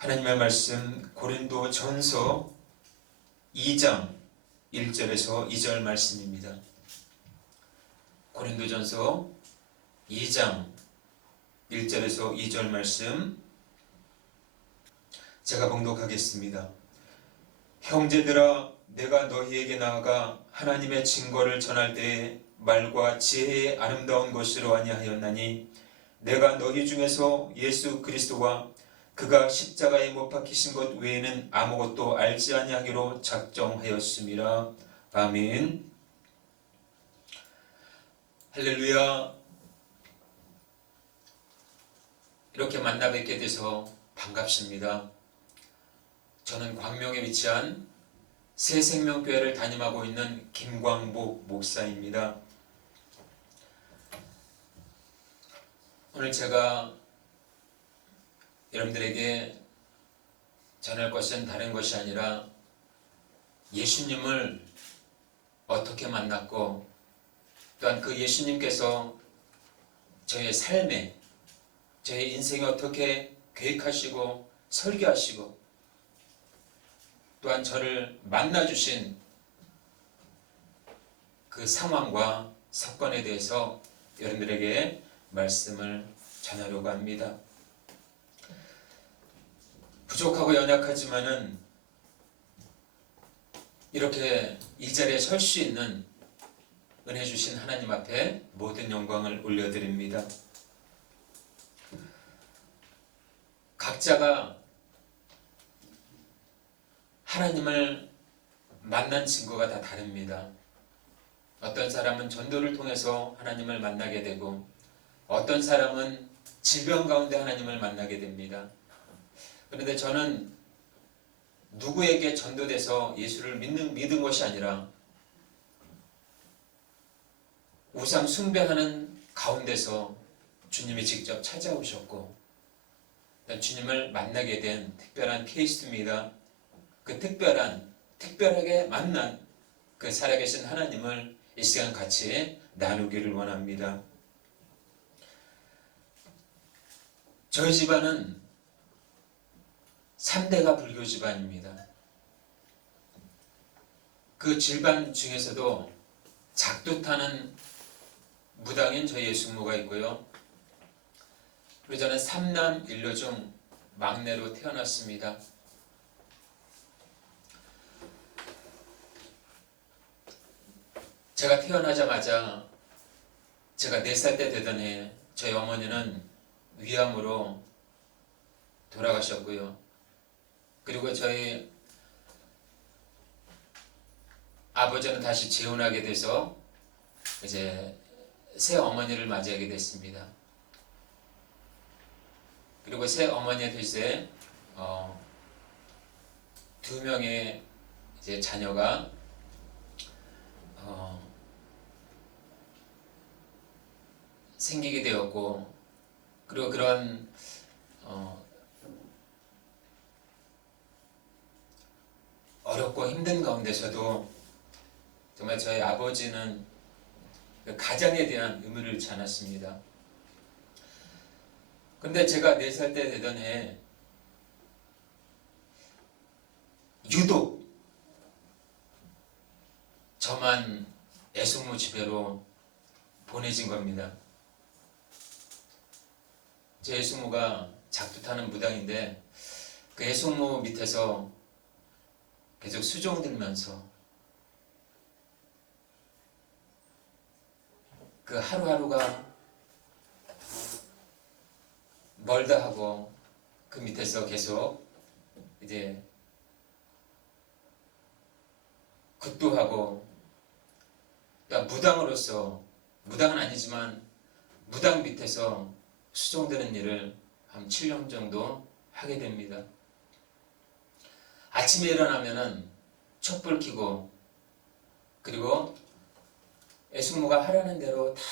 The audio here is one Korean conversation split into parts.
하나님의 말씀 고린도 전서 2장 1절에서 2절 말씀입니다. 고린도 전서 2장 1절에서 2절 말씀 제가 봉독하겠습니다. 형제들아, 내가 너희에게 나아가 하나님의 증거를 전할 때에 말과 지혜의 아름다운 것으로 아니하였나니 내가 너희 중에서 예수 그리스도와 그가 십자가에 못 박히신 것 외에는 아무것도 알지 아니하기로 작정하였음이라. 아멘. 할렐루야. 이렇게 만나 뵙게 돼서 반갑습니다. 저는 광명에 위치한 새생명교회를 담임하고 있는 김광복 목사입니다. 오늘 제가 여러분들에게 전할 것은 다른 것이 아니라 예수님을 어떻게 만났고 또한 그 예수님께서 저의 삶에 저의 인생에 어떻게 계획하시고 설계하시고 또한 저를 만나주신 그 상황과 사건에 대해서 여러분들에게 말씀을 전하려고 합니다. 부족하고 연약하지만은 이렇게 이 자리에 설 수 있는 은혜 주신 하나님 앞에 모든 영광을 올려드립니다. 각자가 하나님을 만난 증거가 다 다릅니다. 어떤 사람은 전도를 통해서 하나님을 만나게 되고 어떤 사람은 질병 가운데 하나님을 만나게 됩니다. 그런데 저는 누구에게 전도돼서 예수를 믿은 것이 아니라 우상 숭배하는 가운데서 주님이 직접 찾아오셨고 주님을 만나게 된 특별한 케이스입니다. 그 특별하게 만난 그 살아계신 하나님을 이 시간 같이 나누기를 원합니다. 저희 집안은 3대가 불교 집안입니다. 그 집안 중에서도 작두타는 무당인 저희 예숙모가 있고요. 그리고 저는 3남 1녀 중 막내로 태어났습니다. 제가 태어나자마자 제가 4살 때 되던 해에 저희 어머니는 위암으로 돌아가셨고요. 그리고 저희 아버지는 다시 재혼하게 돼서 이제 새 어머니를 맞이하게 됐습니다. 그리고 새 어머니의 되시에 2명의 이제 자녀가 생기게 되었고, 그리고 그런 어렵고 힘든 가운데서도 정말 저희 아버지는 그 가장에 대한 의무를 잃지 않았습니다. 그런데 제가 4살 때 되던 해에 유독 저만 애숙모 집에로 보내진 겁니다. 제 애숙모가 작두타는 무당인데 그 애숙모 밑에서 계속 수종 들면서 그 하루하루가 멀다 하고 그 밑에서 계속 이제 굿도하고 또 무당으로서, 무당은 아니지만 무당 밑에서 수종되는 일을 한 7년 정도 하게 됩니다. 아침에 일어나면은 촛불 켜고 그리고 애숙모가 하라는 대로 다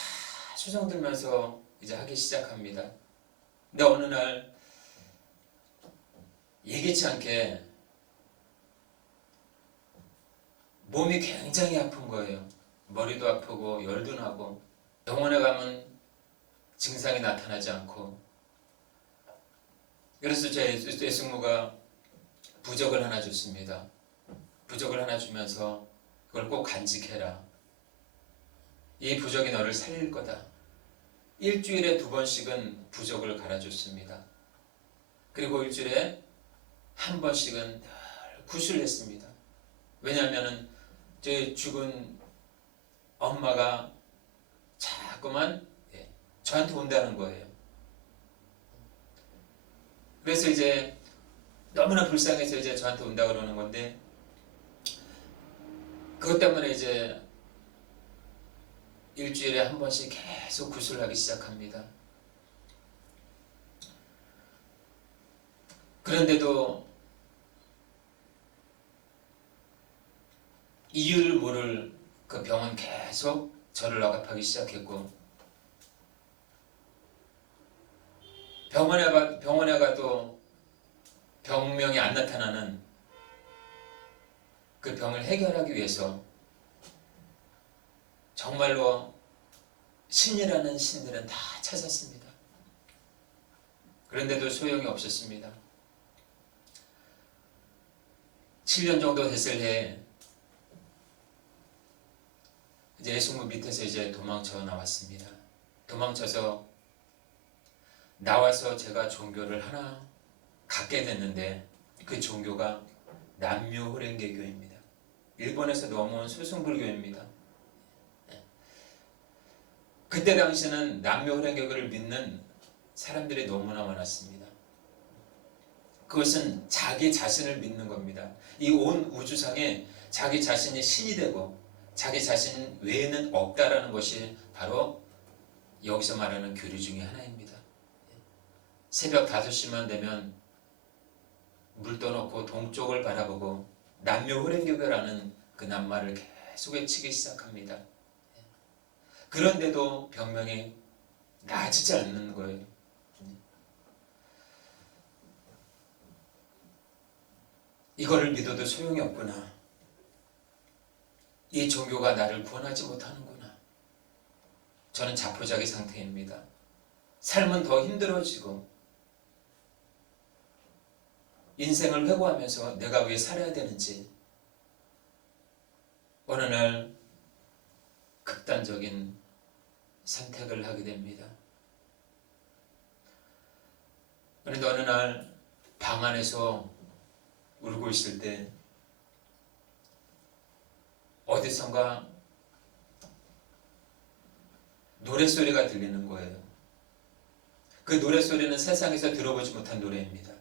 수정 들면서 이제 하기 시작합니다. 근데 어느 날 예기치 않게 몸이 굉장히 아픈 거예요. 머리도 아프고 열도 나고 병원에 가면 증상이 나타나지 않고 그래서 제 예수모가 부적을 하나 줬습니다. 부적을 하나 주면서 그걸 꼭 간직해라. 이 부적이 너를 살릴 거다. 일주일에 2번씩은 부적을 갈아줬습니다. 그리고 일주일에 1번씩은 구슬을 했습니다. 왜냐하면 제 죽은 엄마가 자꾸만 저한테 온다는 거예요. 그래서 이제 너무나 불쌍해서 이제 저한테 온다 그러는 건데, 그것 때문에 이제 일주일에 1번씩 계속 구슬을 하기 시작합니다. 그런데도 이유를 모를 그 병은 계속 저를 억압하기 시작했고, 병원에 가도 병명이 안 나타나는 그 병을 해결하기 위해서 정말로 신이라는 신들은 다 찾았습니다. 그런데도 소용이 없었습니다. 7년 정도 됐을 해 이제 예수무 밑에서 이제 도망쳐 나왔습니다. 도망쳐서 나와서 제가 종교를 하나 갖게 됐는데, 그 종교가 남묘호랭개교입니다. 일본에서 넘어온 소승불교입니다. 그때 당시는 남묘호랭개교를 믿는 사람들이 너무나 많았습니다. 그것은 자기 자신을 믿는 겁니다. 이 온 우주상에 자기 자신이 신이 되고 자기 자신 외에는 없다라는 것이 바로 여기서 말하는 교리 중에 하나입니다. 새벽 5시만 되면 물 떠놓고 동쪽을 바라보고 남묘호랭교교라는 그 낱말을 계속 외치기 시작합니다. 그런데도 병명이 나아지지 않는 거예요. 이거를 믿어도 소용이 없구나. 이 종교가 나를 구원하지 못하는구나. 저는 자포자기 상태입니다. 삶은 더 힘들어지고 인생을 회고하면서 내가 왜 살아야 되는지 어느 날 극단적인 선택을 하게 됩니다. 그런데 어느 날 방 안에서 울고 있을 때 어디선가 노랫소리가 들리는 거예요. 그 노랫소리는 세상에서 들어보지 못한 노래입니다.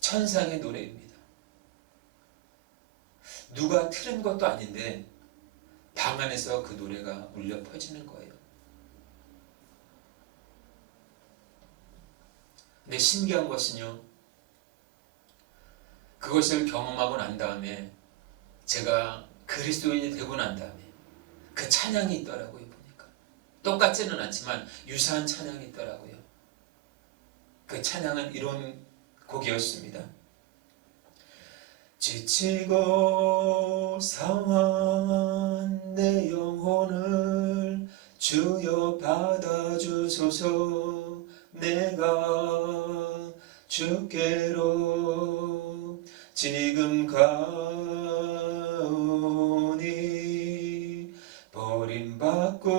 천상의 노래입니다. 누가 틀은 것도 아닌데 방 안에서 그 노래가 울려 퍼지는 거예요. 근데 신기한 것은요, 그것을 경험하고 난 다음에, 제가 그리스도인이 되고 난 다음에 그 찬양이 있더라고요. 보니까 똑같지는 않지만 유사한 찬양이 있더라고요. 그 찬양은 이런 곡이었습니다. 지치고 상한 내 영혼을 주여 받아주소서. 내가 주께로 지금 가오니 버림받고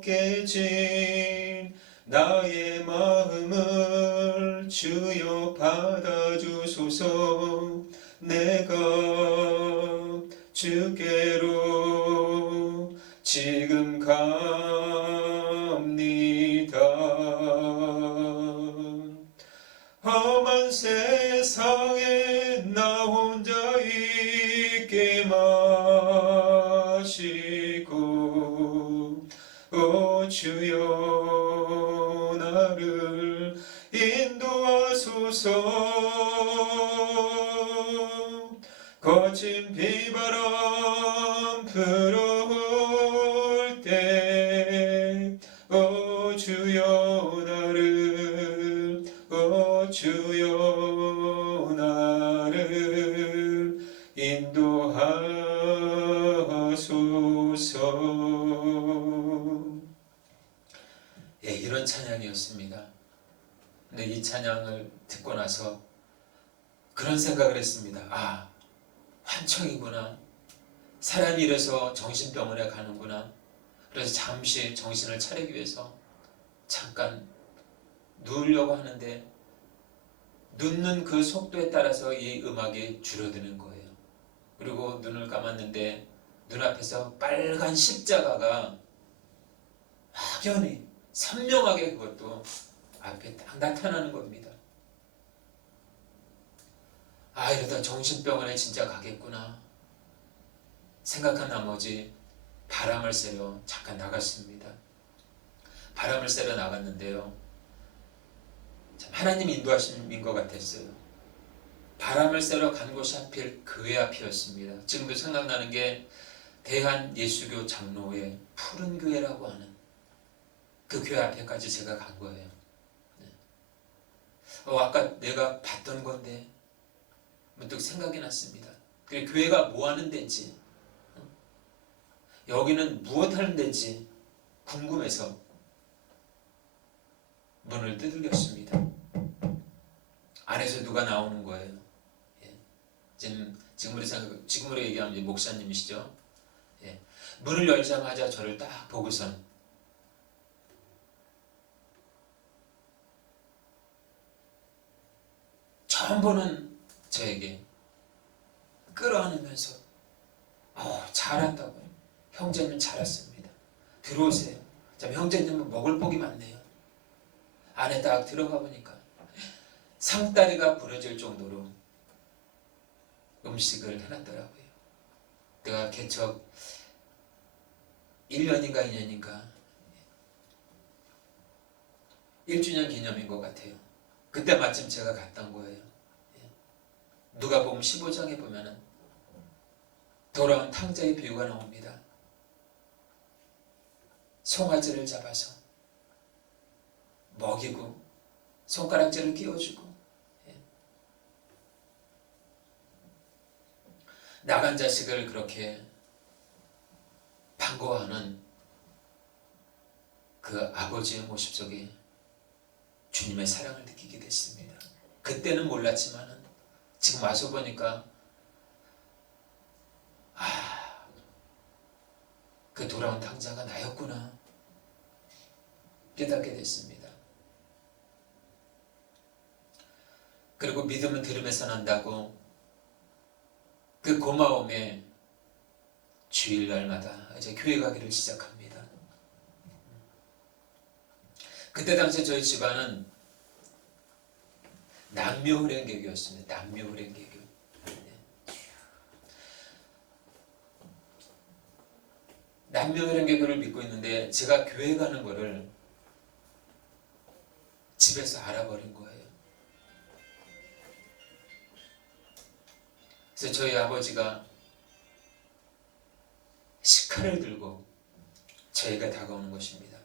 깨진 나의 마음을 주여 받아주소서. 내가 주께로 지금 갑니다. 험한 세상에 나 혼자 있게 마시고 오 주여 나를 인도하소서. 거친 비바람 불어올 때 오 주여 나를 오 주여 나를 인도하소서. 예, 이런 찬양이었습니다. 근데 이 찬양을 듣고 나서 그런 생각을 했습니다. 아, 환청이구나. 사람이 이래서 정신병원에 가는구나. 그래서 잠시 정신을 차리기 위해서 잠깐 누우려고 하는데 눕는 그 속도에 따라서 이 음악이 줄어드는 거예요. 그리고 눈을 감았는데 눈앞에서 빨간 십자가가 확연히 선명하게 그것도 앞에 딱 나타나는 겁니다. 아, 이러다 정신병원에 진짜 가겠구나 생각한 나머지 바람을 쐬러 잠깐 나갔습니다. 바람을 쐬러 나갔는데요, 참 하나님 인도하심인 것 같았어요. 바람을 쐬러 간 곳이 하필 교회 앞이었습니다. 지금도 생각나는 게 대한예수교 장로회 푸른교회라고 하는 그 교회 앞에까지 제가 간 거예요. 아까 내가 봤던 건데 문득 생각이 났습니다. 교회가 뭐 하는 데인지, 여기는 무엇 하는 데인지 궁금해서 문을 두들겼습니다. 안에서 누가 나오는 거예요. 지금으로 얘기하면 목사님이시죠. 문을 열자마자 저를 딱 보고선 처음 보는 저에게 끌어안으면서 잘한다고요. 형제님 잘 왔습니다. 들어오세요. 참 형제님은 먹을 복이 많네요. 안에 딱 들어가 보니까 상다리가 부러질 정도로 음식을 해놨더라고요. 내가 개척 1년인가 2년인가 1주년 기념인 것 같아요. 그때 마침 제가 갔던 거예요. 누가복음 15장에 보면은 돌아온 탕자의 비유가 나옵니다. 송아지를 잡아서 먹이고 손가락질을 끼워주고 나간 자식을 그렇게 반가워하는 그 아버지의 모습 속에 주님의 사랑을 느끼게 됐습니다. 그때는 몰랐지만 지금 와서 보니까 그 돌아온 탕자가 나였구나 깨닫게 됐습니다. 그리고 믿음은 들음에서 난다고 그 고마움에 주일날마다 이제 교회 가기를 시작합니다. 그때 당시에 저희 집안은 남묘훈련교교였습니다. 남묘훈련교교. 남묘훈련교교를 믿고 있는데 제가 교회 가는 거를 집에서 알아버린 거예요. 그래서 저희 아버지가 식칼을 들고 저희가 다가오는 것입니다.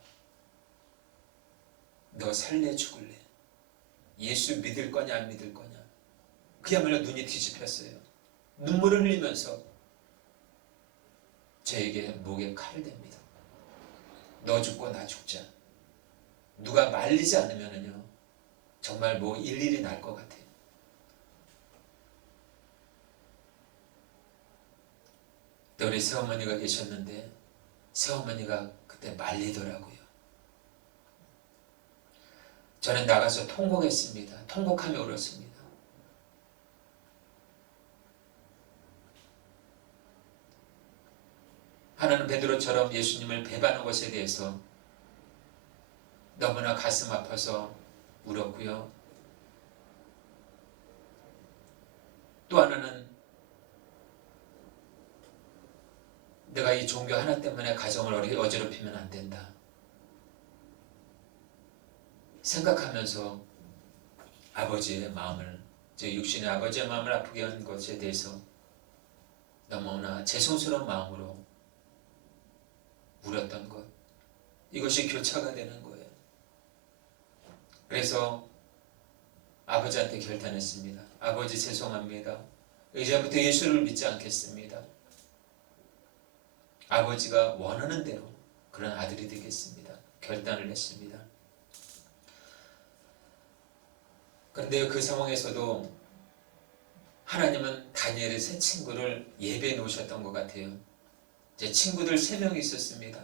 너 살래 죽을래? 예수 믿을 거냐 안 믿을 거냐? 그야말로 눈이 뒤집혔어요. 눈물을 흘리면서 저에게 목에 칼을 댑니다. 너 죽고 나 죽자. 누가 말리지 않으면요 정말 뭐 일일이 날 것 같아요. 또 우리 새어머니가 계셨는데 새어머니가 그때 말리더라고요. 저는 나가서 통곡했습니다. 통곡하며 울었습니다. 하나는 베드로처럼 예수님을 배반한 것에 대해서 너무나 가슴 아파서 울었고요. 또 하나는 내가 이 종교 하나 때문에 가정을 어지럽히면 안 된다 생각하면서 아버지의 마음을, 제 육신의 아버지의 마음을 아프게 한 것에 대해서 너무나 죄송스러운 마음으로 울었던 것, 이것이 교차가 되는 거예요. 그래서 아버지한테 결단했습니다. 아버지 죄송합니다. 이제부터 예수를 믿지 않겠습니다. 아버지가 원하는 대로 그런 아들이 되겠습니다. 결단을 했습니다. 그런데 그 상황에서도 하나님은 다니엘의 세 친구를 예배해 놓으셨던 것 같아요. 제 친구들 3명이 있었습니다.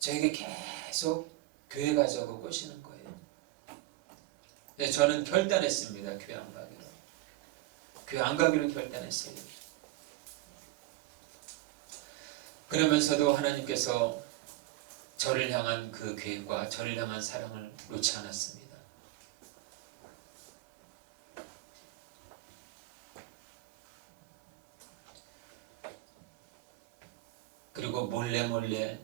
저에게 계속 교회 가자고 꼬시는 거예요. 저는 결단했습니다. 교회 안 가기로. 교회 안 가기로 결단했어요. 그러면서도 하나님께서 저를 향한 그 계획과 저를 향한 사랑을 놓지 않았습니다. 그리고 몰래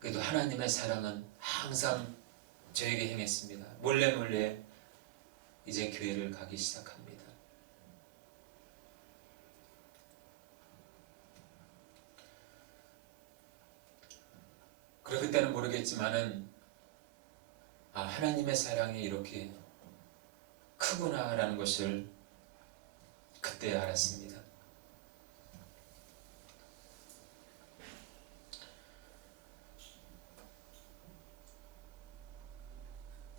그래도 하나님의 사랑은 항상 저에게 행했습니다. 몰래 이제 교회를 가기 시작합니다. 그럴 때는 모르겠지만은 하나님의 사랑이 이렇게 크구나라는 것을 그때 알았습니다.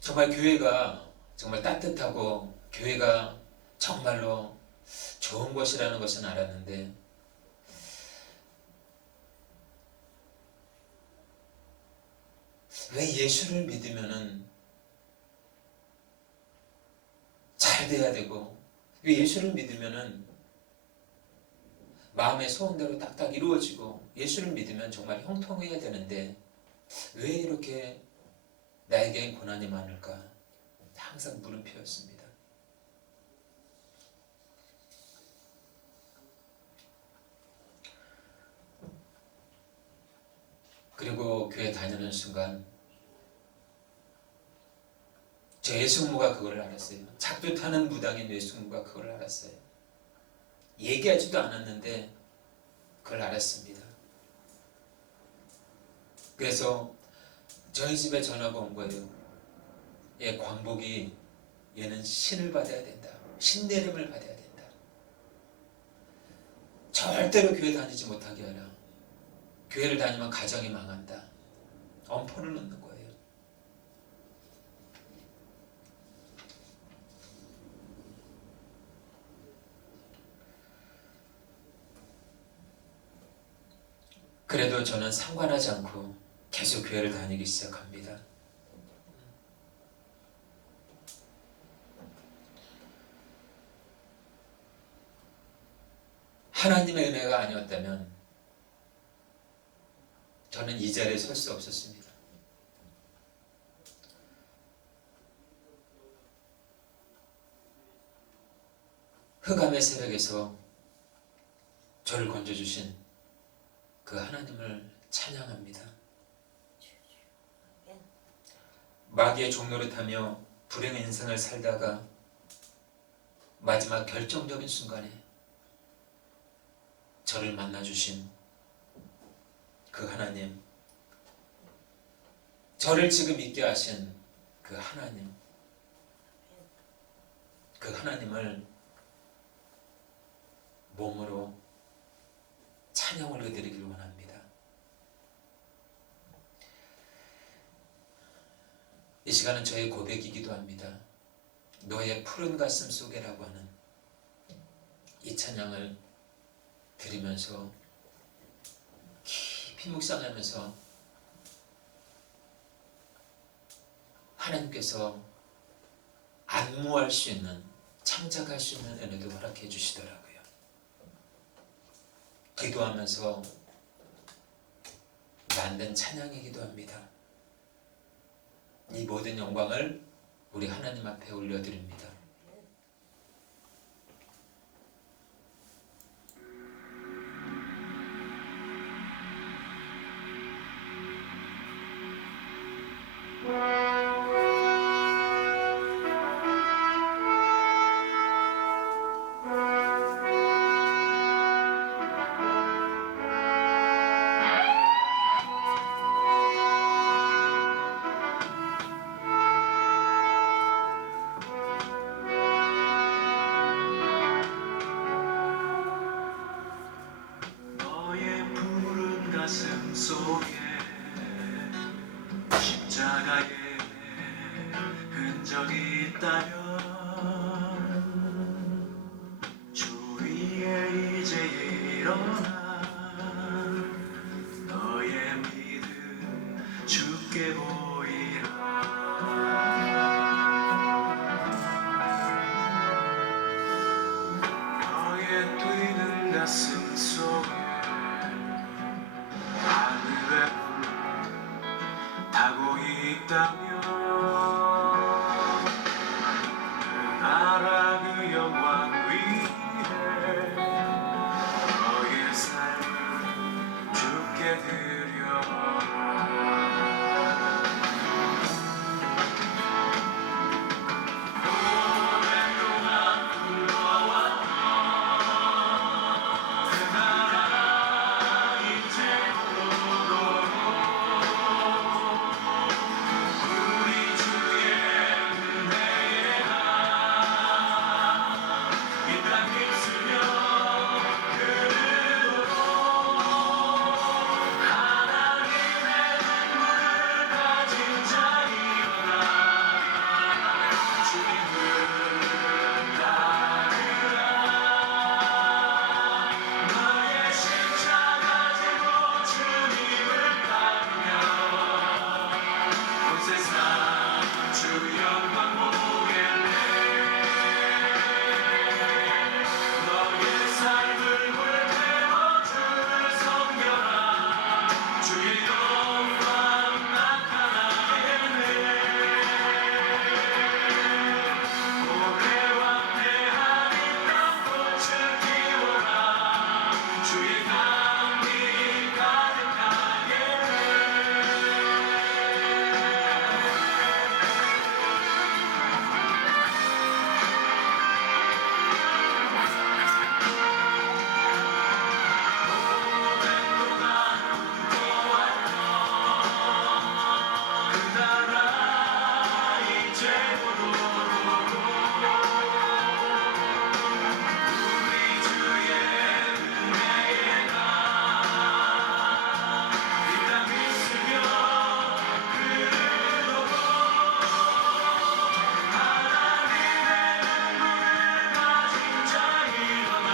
정말 교회가 정말 따뜻하고 교회가 정말로 좋은 곳이라는 것은 알았는데 왜 예수를 믿으면은 잘 돼야 되고 왜 예수를 믿으면은 마음의 소원대로 딱딱 이루어지고 예수를 믿으면 정말 형통해야 되는데 왜 이렇게 나에게 고난이 많을까? 항상 물음표였습니다. 그리고 교회 다니는 순간 저 예수무가 그걸 알았어요. 작두 타는 무당인 예수무가 그걸 알았어요. 얘기하지도 않았는데 그걸 알았습니다. 그래서 저희 집에 전화가 온 거예요. 얘 광복이 얘는 신을 받아야 된다. 신내림을 받아야 된다. 절대로 교회 다니지 못하게 하라. 교회를 다니면 가정이 망한다. 엄포를 놓는 거예요. 그래도 저는 상관하지 않고 계속 교회를 다니기 시작합니다. 하나님의 은혜가 아니었다면 저는 이 자리에 설 수 없었습니다. 흑암의 새벽에서 저를 건져주신 그 하나님을 찬양합니다. 마귀의 종노릇하며 불행의 인생을 살다가 마지막 결정적인 순간에 저를 만나주신 그 하나님, 저를 지금 있게 하신 그 하나님, 그 하나님을 몸으로 찬양을 드리길 원합니다. 이 시간은 저의 고백이기도 합니다. 너의 푸른 가슴 속에라고 하는 이 찬양을 드리면서 깊이 묵상하면서 하나님께서 안무할 수 있는, 창작할 수 있는 은혜도 허락해 주시더라고요. 기도하면서 만든 찬양이기도 합니다. 이 모든 영광을 우리 하나님 앞에 올려드립니다. 가슴 속에 십자가에 흔적이 있다면 주위에 이제 일어나 너의 믿음 주께 보이라. 너의 뛰는 가슴 속에 하늘의 불 타고 있다면 그 나라 그 영광 위에 너의 삶을 주께 드려라. 오랫동안 불러왔던 그 나라 이제 오도록 우리 주의 은혜에 이 땅 있으며 그르도록 하나님의 눈물을 가진 자 일어나 주님을 따르라. 너의 십자가 지고 주님을 따르며 온 세상 주 영광 보겠네. 너의 삶을 불태워 주를 섬겨라. 주의 영광 나타나겠네. 고래와 배한 이 땅 꽃을 피워라. 주의 감기 가득하겠네. 그 나라 이제 오도록 우리 주의 은혜에 이 땅 있으며 그르도록 하나님의 눈물을 가진 자 일어나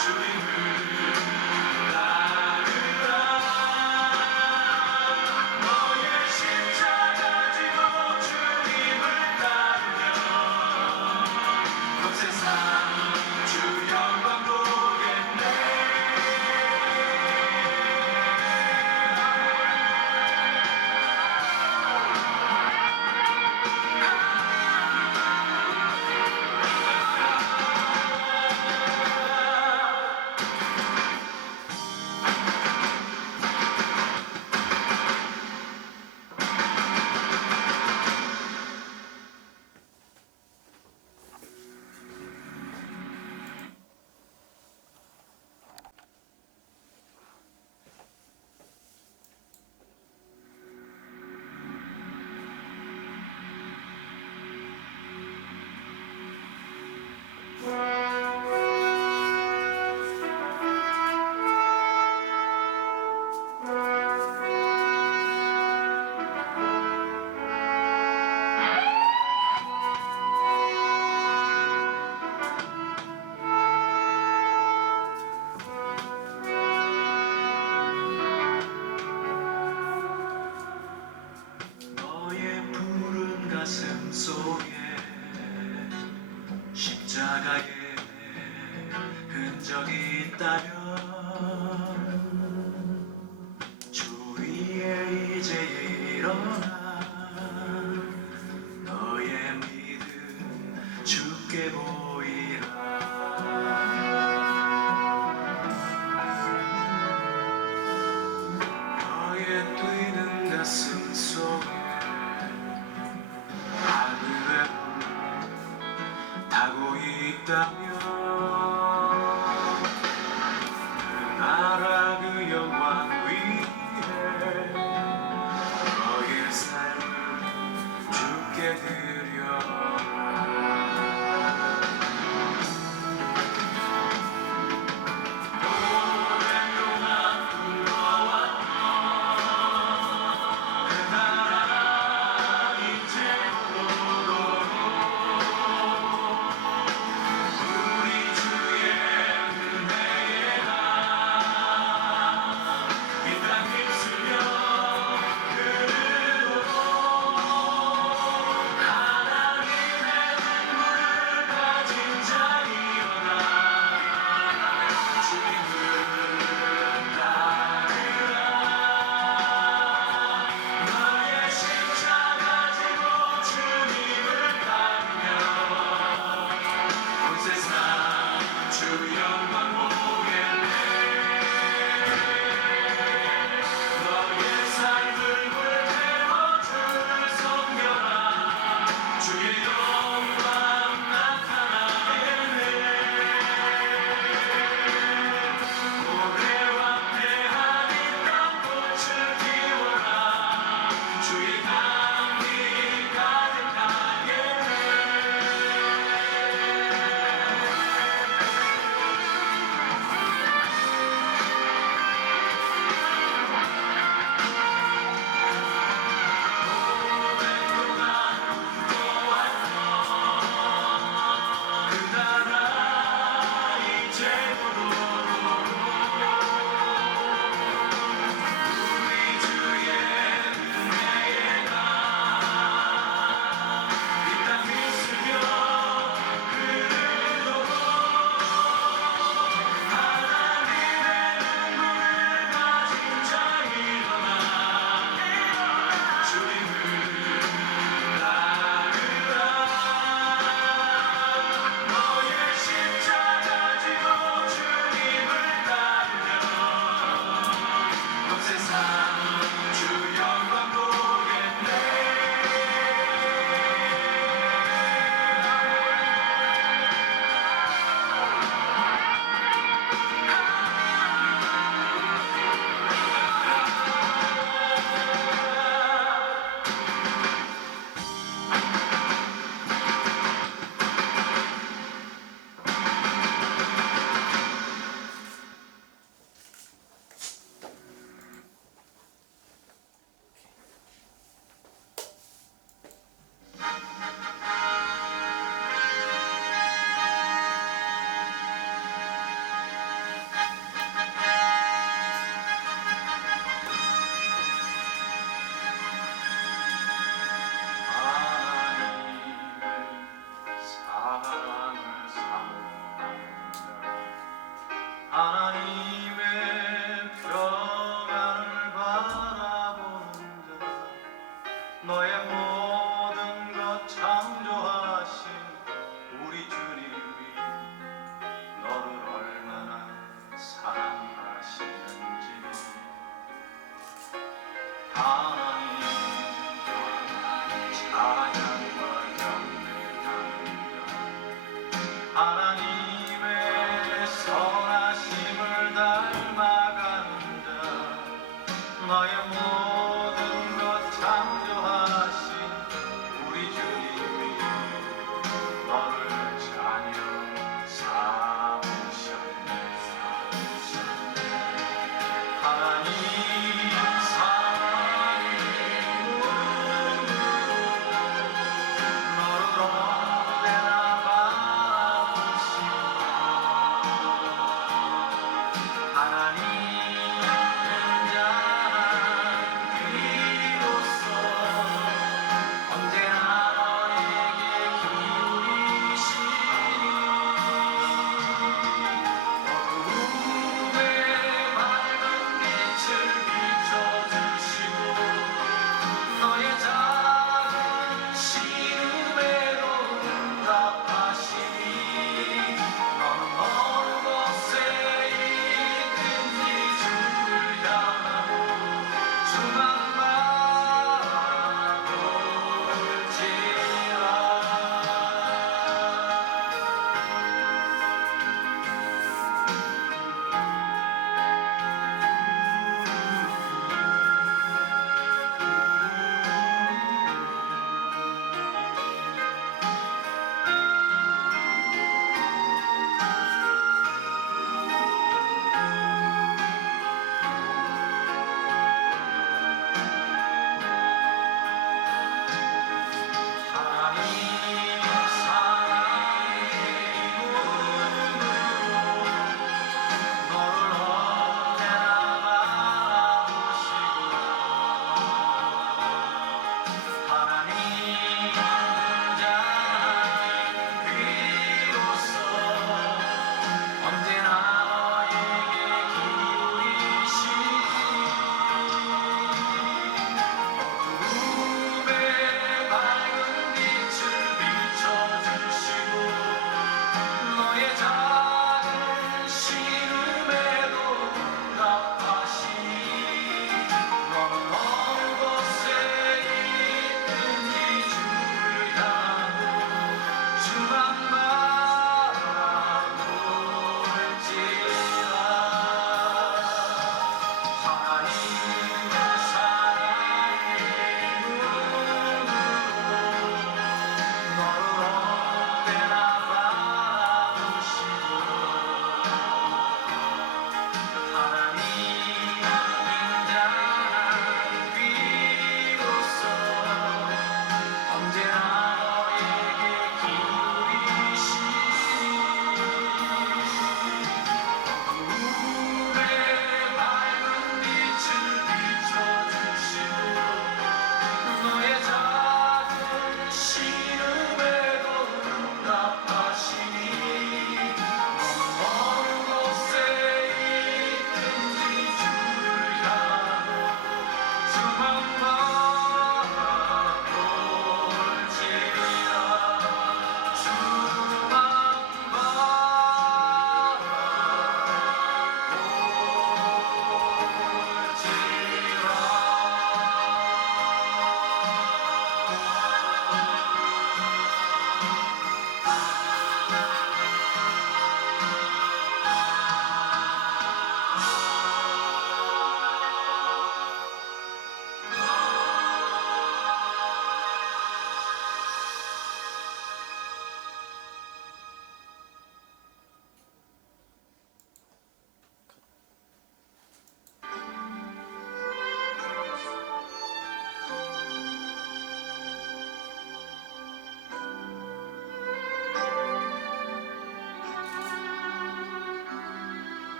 주님을 따르라. 너의 십자가 지고 주님을 따르며 온 세상 주 영광 보겠네. 너의 푸른 가슴 속에 십자가의 흔적이 있다면 주위에 이제 일어나 너의 믿음 주께 보이라. 너의 뛰는 가슴 속에 하늘의 불 타고 있다면 그 나라 그 영광 위에 너의 삶을 주께 드려라. 오랫동안 불러왔던 그 나라 이제 하나님 찬양과 경배합니다. 하나님의 선하심을 닮아간다. 나의 모든 것 창조하신 우리 주님이 너를 자녀 삼으셨네. 하나님 사랑의 눈으로 너를 언제나 바라보시고 하나님 은자한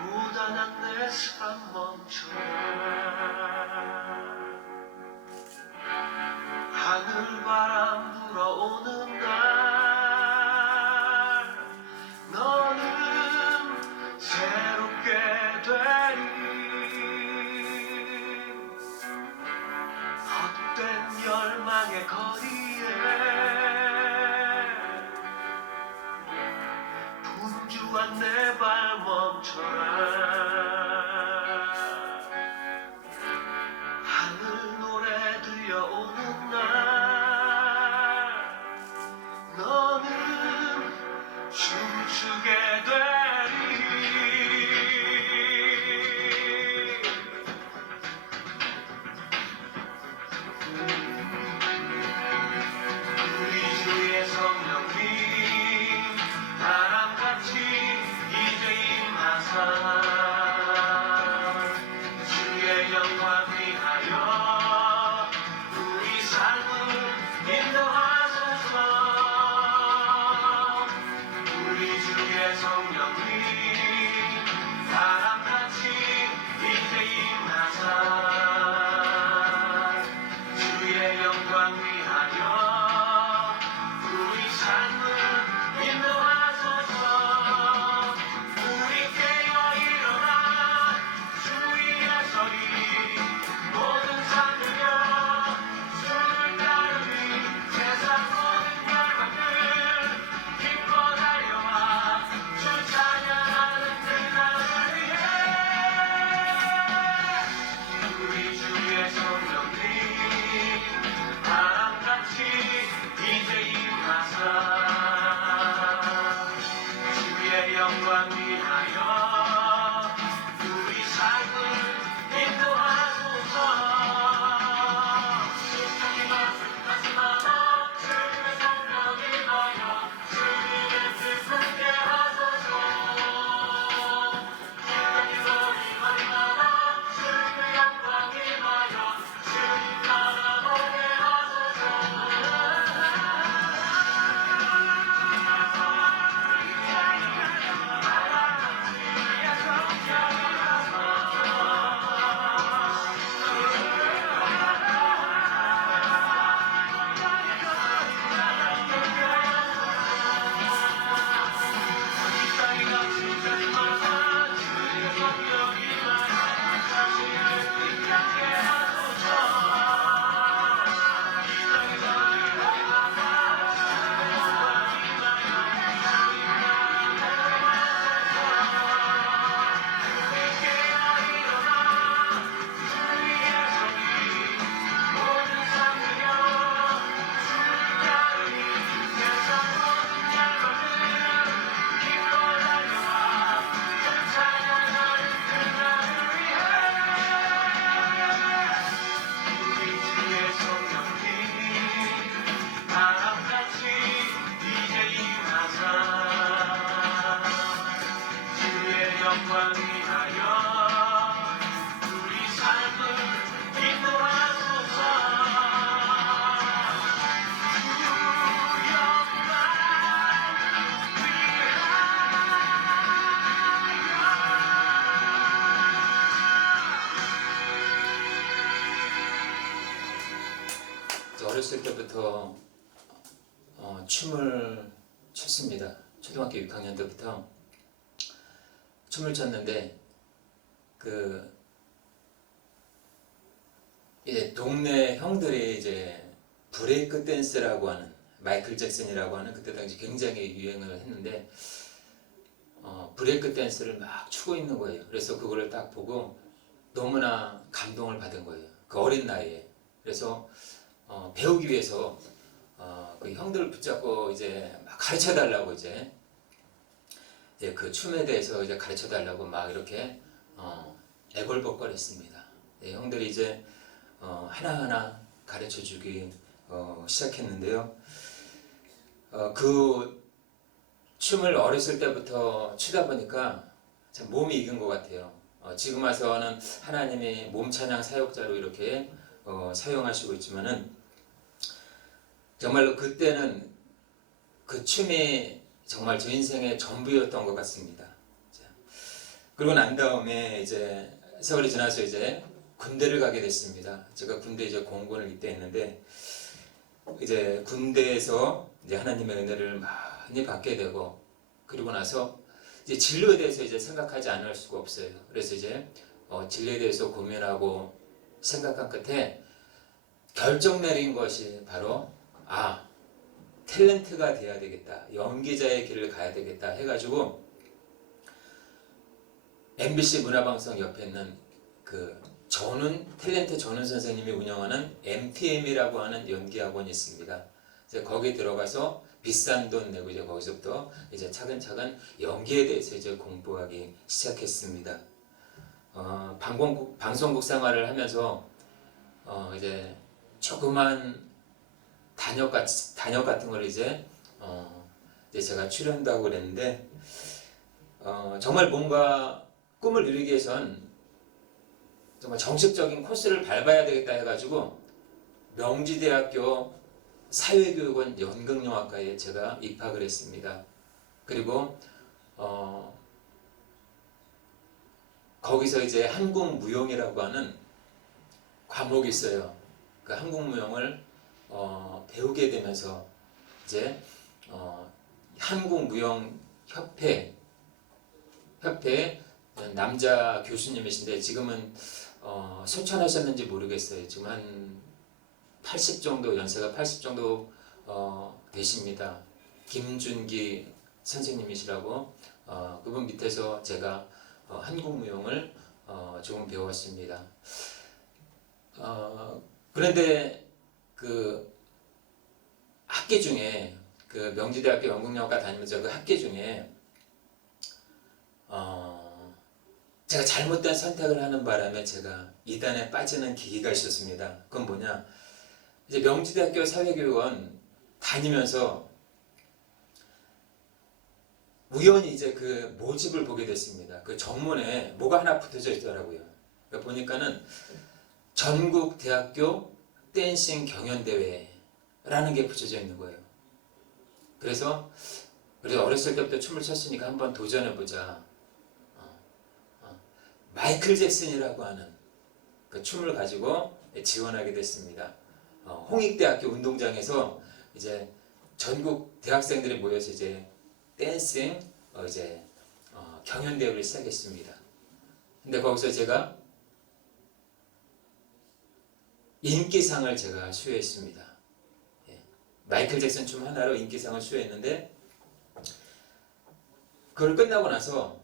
고단한 내 삶 멈춰라. 하늘바람 불어오는 날 너는 새롭게 되리. 헛된 열망의 거리에 분주한 내 발 멈춰라. 하늘 노래 들려오는 날 너는 춤추게 되리. 우리 주의 성령님 바람같이 이제 임하사 주의 영광 위하여 우리 삶을 인도하소서. 우리 주의 성령님 바람같이 이제 임하사 주의 영광 위하여 우리 삶을 인도하소서. 우리 깨어 일어나 주의 소리 모든 산들여 주를 따르니 세상 모든 열방들 기뻐 달려와 주 찬양하는 그날을 위해. 우리 주의 성령님 바람같이 이제 임하사 주의 영광 위하여 우리 삶을 인도하소서. 세상이 말씀하시마다 주의 성령이 하여 주님의 뜻 굳게 하소서. 세상이 거리마다 주의 영광이 하여 주님 나라 보게 하소서. 영광 위하여 우리 삶을 인도하소서. 주 영광 위하여. 어렸을 때부터 춤을 췄습니다. 초등학교 6학년 때부터 춤을 췄는데 이제 동네 형들이 이제 브레이크 댄스라고 하는 마이클 잭슨이라고 하는 그때 당시 굉장히 유행을 했는데 브레이크 댄스를 막 추고 있는 거예요. 그래서 그거를 딱 보고 너무나 감동을 받은 거예요. 그 어린 나이에. 그래서 배우기 위해서 그 형들을 붙잡고 이제 막 가르쳐 달라고 이제 그 춤에 대해서 이제 가르쳐 달라고 막 이렇게 애걸복걸했습니다. 형들이 이제 하나하나 가르쳐 주기 시작했는데요. 그 춤을 어렸을 때부터 추다 보니까 참 몸이 익은 것 같아요. 지금 와서는 하나님이 몸 찬양 사역자로 이렇게 사용하시고 있지만은 정말로 그때는 그 춤이 정말 저 인생의 전부였던 것 같습니다. 자, 그러고 난 다음에 이제 세월이 지나서 이제 군대를 가게 됐습니다. 제가 군대 이제 공군을 입대했는데 이제 군대에서 이제 하나님의 은혜를 많이 받게 되고 그리고 나서 이제 진로에 대해서 이제 생각하지 않을 수가 없어요. 그래서 이제 진로에 대해서 고민하고 생각한 끝에 결정 내린 것이 바로 탤런트가 돼야 되겠다. 연기자의 길을 가야 되겠다 해가지고 MBC 문화방송 옆에 있는 그 탤런트 전훈 선생님이 운영하는 MTM이라고 하는 연기학원이 있습니다. 이제 거기 들어가서 비싼 돈 내고 이제 거기서부터 이제 차근차근 연기에 대해서 이제 공부하기 시작했습니다. 방송국 생활을 하면서 이제 조그만 단역 같은 걸 이제 제가 출연도 하고 그랬는데 정말 뭔가 꿈을 이루기 위해선 정말 정식적인 코스를 밟아야 되겠다 해가지고 명지대학교 사회교육원 연극영화과에 제가 입학을 했습니다. 그리고 거기서 이제 한국무용이라고 하는 과목이 있어요. 그 한국무용을 배우게 되면서 이제 한국무용협회 남자 교수님이신데 지금은 소천하셨는지 모르겠어요. 지금 한 80 정도 연세가 80 정도 되십니다. 김준기 선생님이시라고 그분 밑에서 제가 한국무용을 조금 배웠습니다. 그런데 그 학기 중에 그 명지대학교 연극영화과 다니면서 그 학기 중에 제가 잘못된 선택을 하는 바람에 제가 이단에 빠지는 계기가 있었습니다. 그건 뭐냐? 이제 명지대학교 사회교육원 다니면서 우연히 이제 그 모집을 보게 됐습니다. 그 정문에 뭐가 하나 붙어져 있더라고요. 그러니까 보니까는 전국 대학교 댄싱 경연대회라는 게 붙여져 있는 거예요. 그래서 어렸을 때부터 춤을 췄으니까 한번 도전해보자. 마이클 잭슨이라고 하는 그 춤을 가지고 지원하게 됐습니다. 홍익대학교 운동장에서 이제 전국 대학생들이 모여서 이제 댄싱 경연대회를 시작했습니다. 근데 거기서 제가 인기상을 제가 수여했습니다. 마이클 잭슨 춤 하나로 인기상을 수여했는데 그걸 끝나고 나서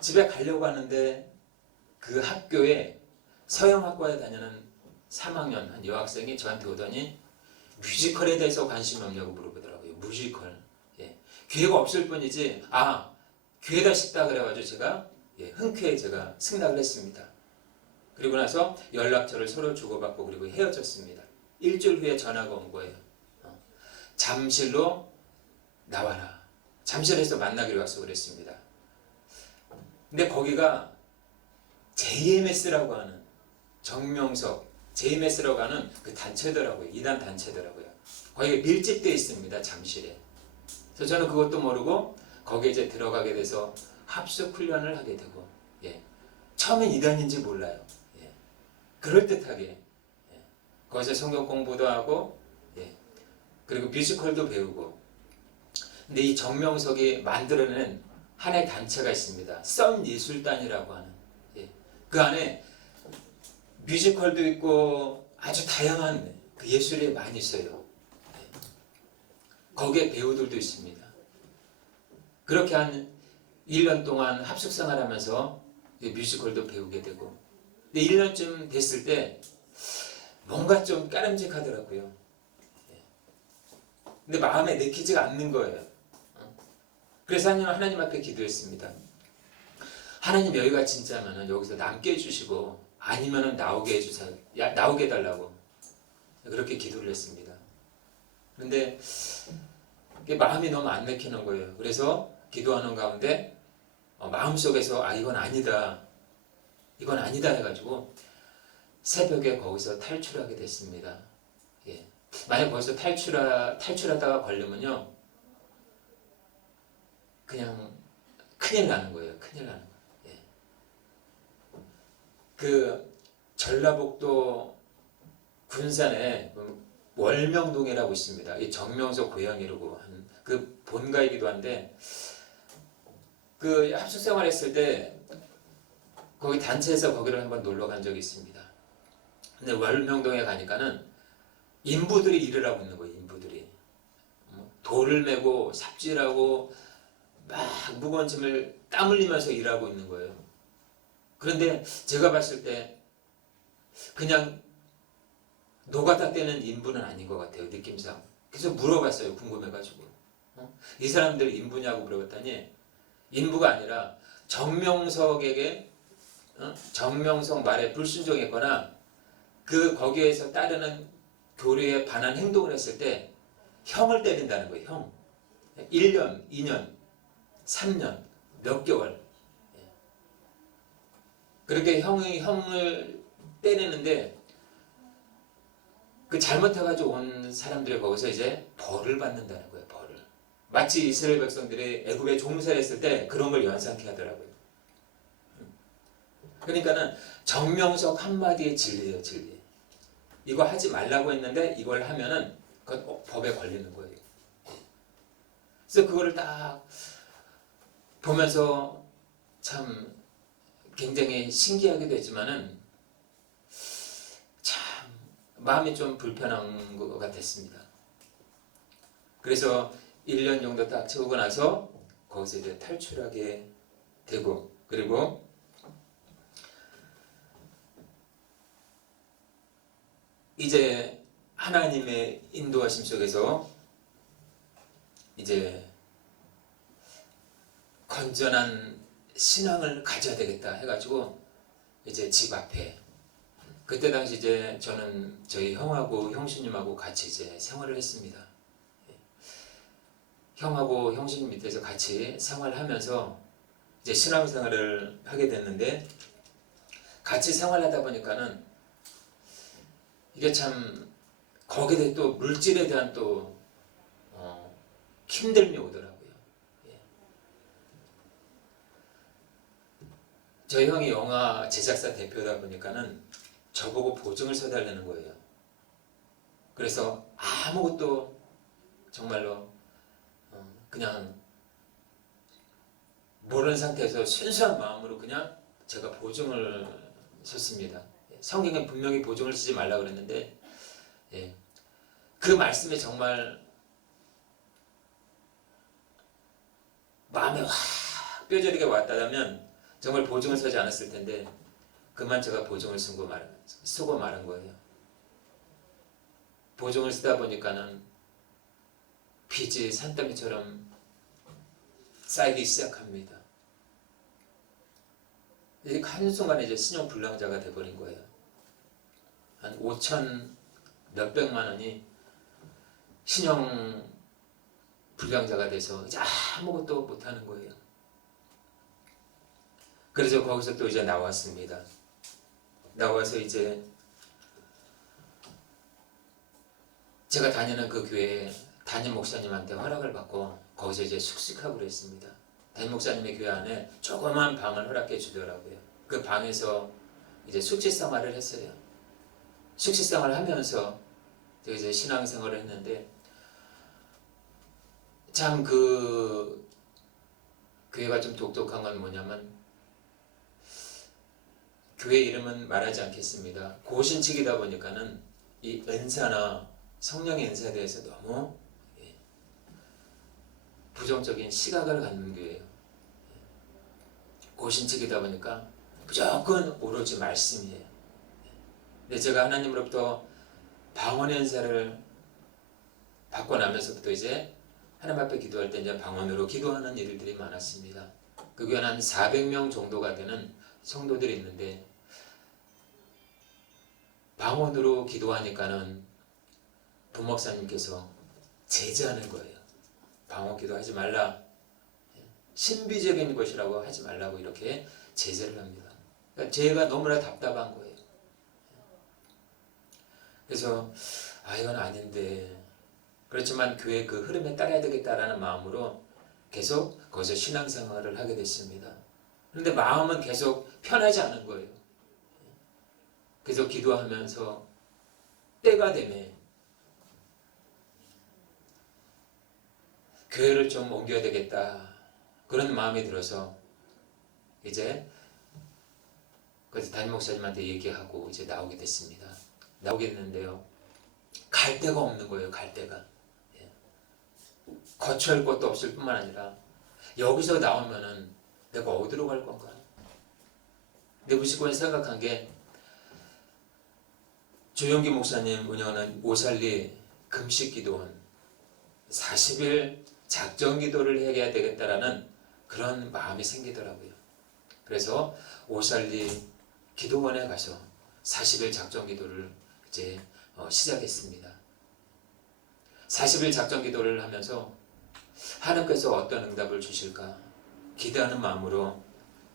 집에 가려고 하는데 그 학교에 서영학과에 다니는 3학년 한 여학생이 저한테 오더니 뮤지컬에 대해서 관심이 없냐고 물어보더라고요. 뮤지컬. 기회가 없을 뿐이지 기회다 싶다 그래가지고 제가 흔쾌히 제가 승낙을 했습니다. 그리고 나서 연락처를 서로 주고받고 그리고 헤어졌습니다. 일주일 후에 전화가 온 거예요. 잠실로 나와라. 잠실에서 만나기로 약속을 했습니다. 근데 거기가 JMS라고 하는 정명석 JMS라고 하는 그 단체더라고요. 이단 단체더라고요. 거기가 밀집되어 있습니다. 잠실에. 그래서 저는 그것도 모르고 거기에 이제 들어가게 돼서 합숙 훈련을 하게 되고 처음엔 이단인지 몰라요. 그럴듯하게 거기서 성경 공부도 하고 그리고 뮤지컬도 배우고 근데 이 정명석이 만들어낸 하나의 단체가 있습니다. 썬예술단이라고 하는 그 안에 뮤지컬도 있고 아주 다양한 그 예술이 많이 있어요. 거기에 배우들도 있습니다. 그렇게 한 1년 동안 합숙 생활하면서 뮤지컬도 배우게 되고 근데 1년쯤 됐을 때 뭔가 좀 까름직하더라고요. 근데 마음에 내키지가 않는 거예요. 그래서 하나님 앞에 기도했습니다. 하나님 여기가 진짜면은 여기서 남게 해주시고 아니면은 나오게 해주세요. 나오게 해달라고 그렇게 기도를 했습니다. 그런데 마음이 너무 안 내키는 거예요. 그래서 기도하는 가운데 마음속에서 이건 아니다 해가지고 새벽에 거기서 탈출하게 됐습니다. 만약 거기서 탈출하다가 걸리면요 그냥 큰일 나는 거예요. 큰일 나는 거예요. 예. 그 전라북도 군산에 월명동이라고 있습니다. 이 정명석 고향이라고 하는 그 본가이기도 한데 그 합숙 생활했을 때 거기 단체에서 거기를 한번 놀러 간 적이 있습니다. 근데 월명동에 가니까는 인부들이 일을 하고 있는 거예요. 인부들이 돌을 메고 삽질하고 막 무거운 짐을 땀 흘리면서 일하고 있는 거예요. 그런데 제가 봤을 때 그냥 노가다 떼는 인부는 아닌 것 같아요. 느낌상. 그래서 물어봤어요. 궁금해가지고. 이 사람들 인부냐고 물어봤더니 인부가 아니라 정명석에게 정명석 말에 불순종했거나 그 거기에서 따르는 교리에 반한 행동을 했을 때 형을 때린다는 거예요. 형. 1년, 2년, 3년, 몇 개월. 그렇게 형을 때리는데 그 잘못해가지고 온 사람들이 거기서 이제 벌을 받는다는 거예요. 벌을. 마치 이스라엘 백성들이 애굽에 종살이했을 때 그런 걸 연상케 하더라고요. 그러니까는 정명석 한마디의 진리예요. 진리. 이거 하지 말라고 했는데 이걸 하면은 그건 법에 걸리는 거예요. 그래서 그거를 딱 보면서 참 굉장히 신기하기도 했지만은 참 마음이 좀 불편한 것 같았습니다. 그래서 1년 정도 딱 채우고 나서 거기서 이제 탈출하게 되고 그리고 이제 하나님의 인도하심 속에서 이제 건전한 신앙을 가져야 되겠다 해가지고 이제 집 앞에 그때 당시 이제 저는 저희 형하고 형수님하고 같이 이제 생활을 했습니다. 형하고 형수님 밑에서 같이 생활하면서 이제 신앙생활을 하게 됐는데 같이 생활하다 보니까는 이게 참 거기에 또 물질에 대한 또 힘듦이 오더라고요. 예. 저희 형이 영화 제작사 대표다 보니까는 저보고 보증을 서달라는 거예요. 그래서 아무것도 정말로 그냥 모르는 상태에서 순수한 마음으로 그냥 제가 보증을 섰습니다. 성경에 분명히 보증을 쓰지 말라고 그랬는데 예. 그 말씀에 정말 마음에 확 뼈저리게 왔다면 정말 보증을 서지 않았을 텐데 그만 제가 보증을 쓰고 말한 거예요. 보증을 쓰다 보니까는 빚이 산더미처럼 쌓이기 시작합니다. 한순간에 이제 신용불량자가 돼버린 거예요. 한 5천 몇백만 원이 신용불량자가 돼서 이제 아무것도 못하는 거예요. 그래서 거기서 또 이제 나왔습니다. 나와서 이제 제가 다니는 그 교회에 담임 목사님한테 허락을 받고 거기서 이제 숙식하고 그랬습니다. 담임 목사님의 교회 안에 조그만 방을 허락해 주더라고요. 그 방에서 이제 숙식 생활을 했어요. 숙식 생활을 하면서 이제 신앙생활을 했는데 참 그 교회가 좀 독특한 건 뭐냐면 교회 이름은 말하지 않겠습니다. 고신칙이다 보니까는 이 은사나 성령의 은사에 대해서 너무 부정적인 시각을 갖는 교회예요. 고신칙이다 보니까 무조건 오로지 말씀이에요. 근데 제가 하나님으로부터 방언의 은사를 받고 나면서부터 이제 하나님 앞에 기도할 때 이제 방언으로 기도하는 일들이 많았습니다. 그 교회는 한 400명 정도가 되는 성도들이 있는데 방언으로 기도하니까는 부목사님께서 제지하는 거예요. 방언 기도하지 말라. 신비적인 것이라고 하지 말라고 이렇게 제재를 합니다. 그러니까 제가 너무나 답답한 거예요. 그래서 이건 아닌데 그렇지만 교회 그 흐름에 따라야 되겠다라는 마음으로 계속 거기서 신앙생활을 하게 됐습니다. 그런데 마음은 계속 편하지 않은 거예요. 그래서 기도하면서 때가 되면 교회를 좀 옮겨야 되겠다 그런 마음이 들어서 이제 그래서 담임 목사님한테 얘기하고 이제 나오게 됐습니다. 나오게 됐는데요, 갈 데가 없는 거예요. 갈 데가. 거처할 곳도 없을 뿐만 아니라 여기서 나오면은 내가 어디로 갈 건가? 근데 무식권이 생각한 게 조영기 목사님 운영하는 오살리 금식기도원 40일 작정기도를 해야 되겠다라는 그런 마음이 생기더라고요. 그래서 오살리 기도원에 가서 40일 작정기도를 이제 시작했습니다. 40일 작정기도를 하면서 하나님께서 어떤 응답을 주실까 기대하는 마음으로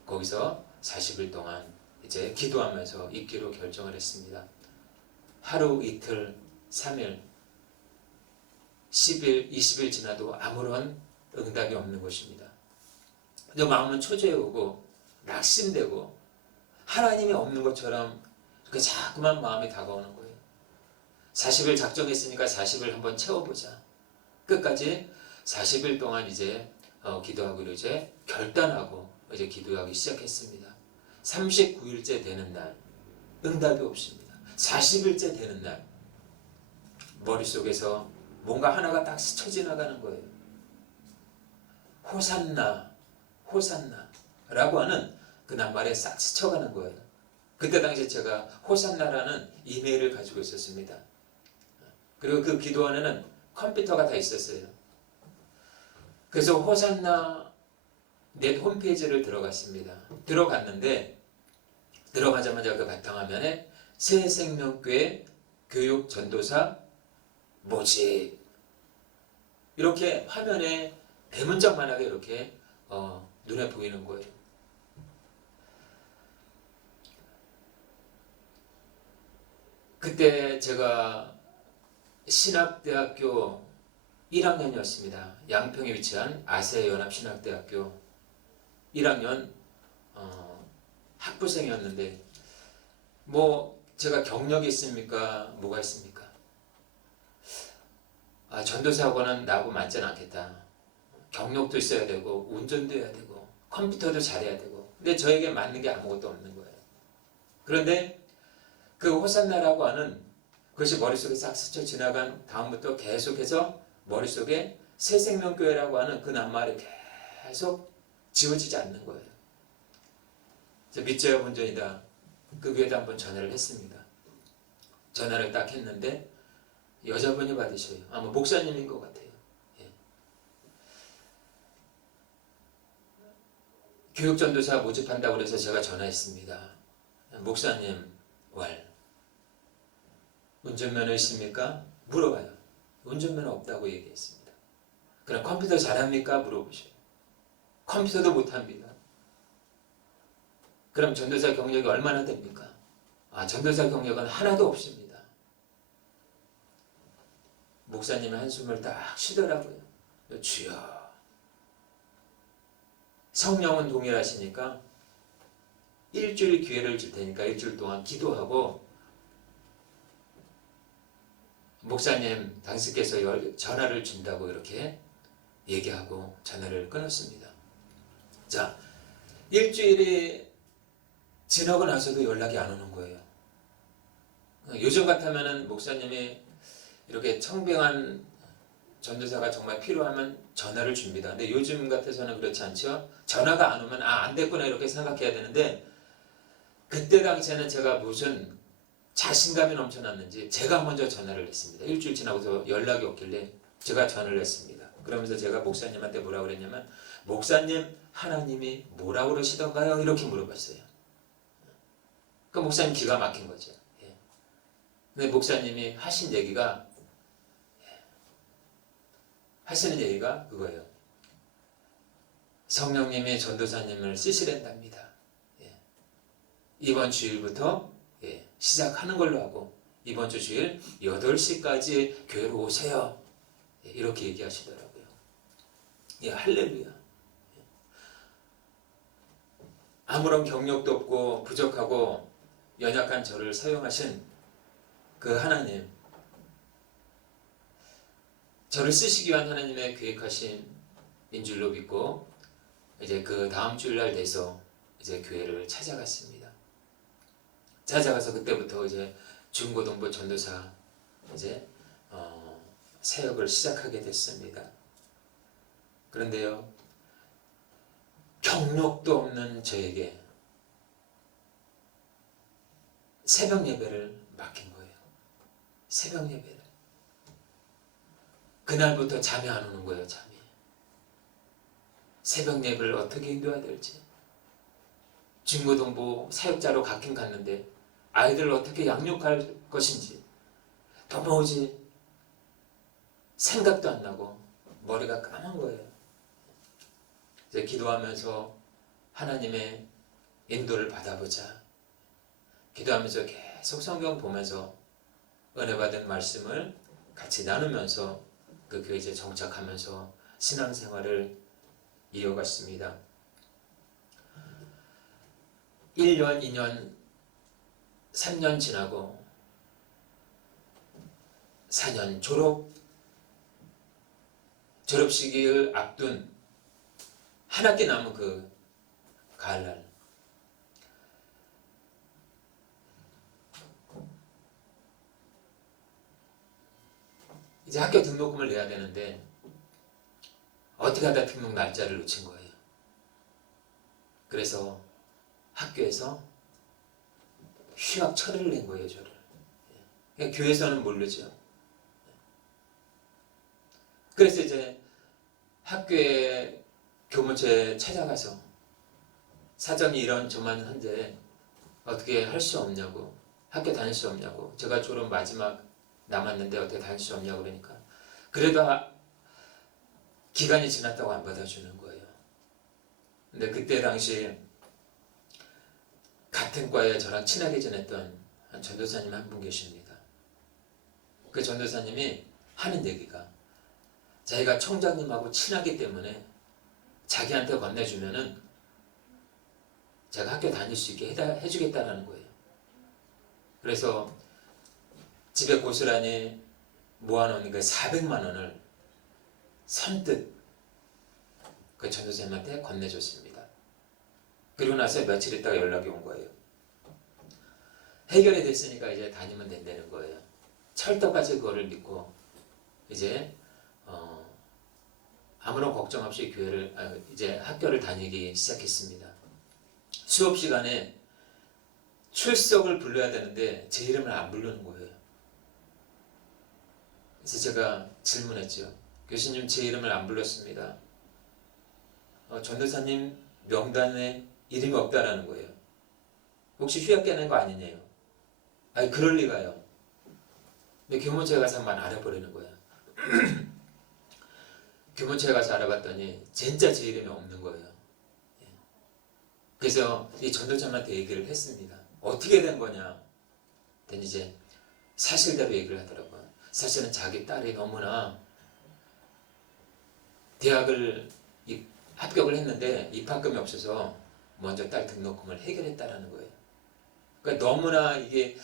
거기서 40일 동안 이제 기도하면서 있기로 결정을 했습니다. 하루, 이틀, 3일, 10일, 20일 지나도 아무런 응답이 없는 것입니다. 근데 마음은 초조해오고 낙심되고 하나님이 없는 것처럼 자꾸만 마음이 다가오는 거예요. 40일 작정했으니까 40일 한번 채워보자. 끝까지 40일 동안 이제 기도하기로 이제 결단하고 이제 기도하기 시작했습니다. 39일째 되는 날 응답이 없습니다. 40일째 되는 날 머릿속에서 뭔가 하나가 딱 스쳐 지나가는 거예요. 호산나, 호산나 라고 하는 그 낱말에 싹 스쳐가는 거예요. 그때 당시 제가 호산나라는 이메일을 가지고 있었습니다. 그리고 그 기도 안에는 컴퓨터가 다 있었어요. 그래서 호산나 넷 홈페이지를 들어갔습니다. 들어갔는데 들어가자마자 그 바탕화면에 새생명교회 교육 전도사 모집 이렇게 화면에 대문짝만하게 이렇게 눈에 보이는 거예요. 그때 제가 신학대학교 1학년이었습니다. 양평에 위치한 아세연합신학대학교 1학년 학부생이었는데 뭐 제가 경력이 있습니까? 뭐가 있습니까? 전도사하고는 나하고 맞지는 않겠다. 경력도 있어야 되고 운전도 해야 되고 컴퓨터도 잘해야 되고 근데 저에게 맞는 게 아무것도 없는 거예요. 그런데 그 호산나라고 하는 그것이 머릿속에 싹 스쳐 지나간 다음부터 계속해서 머릿속에 새생명교회라고 하는 그 낱말이 계속 지워지지 않는 거예요. 믿져야 본전이다. 그 교회도 한번 전화를 했습니다. 전화를 딱 했는데 여자분이 받으셔요. 아마 목사님인 것 같아요. 예. 교육전도사 모집한다고 그래서 제가 전화했습니다. 목사님 운전면허 있습니까? 물어봐요. 운전면허 없다고 얘기했습니다. 그럼 컴퓨터 잘합니까? 물어보셔요. 컴퓨터도 못합니다. 그럼 전도사 경력이 얼마나 됩니까? 전도사 경력은 하나도 없습니다. 목사님은 한숨을 딱 쉬더라고요. 주여, 성령은 동일하시니까 일주일 기회를 줄 테니까 일주일 동안 기도하고 목사님 당신께서 전화를 준다고 이렇게 얘기하고 전화를 끊었습니다. 자, 일주일이 지나고 나서도 연락이 안 오는 거예요. 요즘 같으면은 목사님이 이렇게 청빙한 전도사가 정말 필요하면 전화를 줍니다. 근데 요즘 같아서는 그렇지 않죠. 전화가 안 오면 안 됐구나 이렇게 생각해야 되는데 그때 당시에는 제가 무슨 자신감이 넘쳐났는지 제가 먼저 전화를 했습니다. 일주일 지나고서 연락이 없길래 제가 전화를 했습니다. 그러면서 제가 목사님한테 뭐라고 그랬냐면 목사님 하나님이 뭐라고 그러시던가요? 이렇게 물어봤어요. 그 목사님 기가 막힌 거죠. 근데 목사님이 하시는 얘기가 그거예요. 성령님이 전도사님을 쓰시랜답니다. 이번 주일부터 시작하는 걸로 하고 이번 주 주일 8시까지 교회로 오세요. 이렇게 얘기하시더라고요. 예, 할렐루야. 아무런 경력도 없고 부족하고 연약한 저를 사용하신 그 하나님, 저를 쓰시기 위한 하나님의 계획하신 인 줄로 믿고 이제 그 다음 주일날 돼서 이제 교회를 찾아갔습니다. 찾아가서 그때부터 이제 중고등부 전도사 이제 사역을 시작하게 됐습니다. 그런데요, 경력도 없는 저에게 새벽 예배를 맡긴 거예요. 새벽 예배를. 그날부터 잠이 안 오는 거예요. 잠이. 새벽 예배를 어떻게 인도해야 될지, 중고등부 사역자로 갔긴 갔는데 아이들을 어떻게 양육할 것인지 도무지 생각도 안 나고 머리가 까만 거예요. 이제 기도하면서 하나님의 인도를 받아보자. 기도하면서 계속 성경 보면서 은혜 받은 말씀을 같이 나누면서 그 교회에 이제 정착하면서 신앙생활을 이어갔습니다. 1년, 2년, 3년 지나고 4년 졸업식을 앞둔 한 학기 남은 그 가을날, 이제 학교 등록금을 내야 되는데 어떻게 하다 등록 날짜를 놓친 거예요. 그래서 학교에서 휴학 처리를 낸 거예요, 저를. 그러니까 교회에서는 모르죠. 그래서 이제 학교에 교무처에 찾아가서 사정이 이런저런한데 어떻게 할 수 없냐고, 학교 다닐 수 없냐고, 제가 졸업 마지막 남았는데 어떻게 다닐 수 없냐고 그러니까 그래도 기간이 지났다고 안 받아주는 거예요. 근데 그때 당시 같은 과에 저랑 친하게 지냈던 한 전도사님 한 분 계십니다. 그 전도사님이 하는 얘기가, 자기가 총장님하고 친하기 때문에 자기한테 건네주면은 제가 학교 다닐 수 있게 해주겠다라는 거예요. 그래서 집에 고스란히 모아놓은 그 400만 원을 선뜻 그 전도사님한테 건네줬습니다. 그리고 나서 며칠 있다가 연락이 온 거예요. 해결이 됐으니까 이제 다니면 된다는 거예요. 철떡같이 그거를 믿고 이제 아무런 걱정 없이 이제 학교를 다니기 시작했습니다. 수업 시간에 출석을 불러야 되는데 제 이름을 안 부르는 거예요. 그래서 제가 질문했죠. 교수님, 제 이름을 안 불렀습니다. 전도사님 명단에 이름이 없다라는 거예요. 혹시 휴학되는 거 아니냐요? 아니, 그럴 리가요. 근데 교무처에 가서 한번 알아보려는 거예요. 교무처에 가서 알아봤더니 진짜 제 이름이 없는 거예요. 그래서 이 전도사님한테 얘기를 했습니다. 어떻게 된 거냐? 그랬더니 이제 사실대로 얘기를 하더라고요. 사실은 자기 딸이 너무나 대학을 합격을 했는데 입학금이 없어서 먼저 딸 등록금을 해결했다라는 거예요. 그러니까 너무나 이게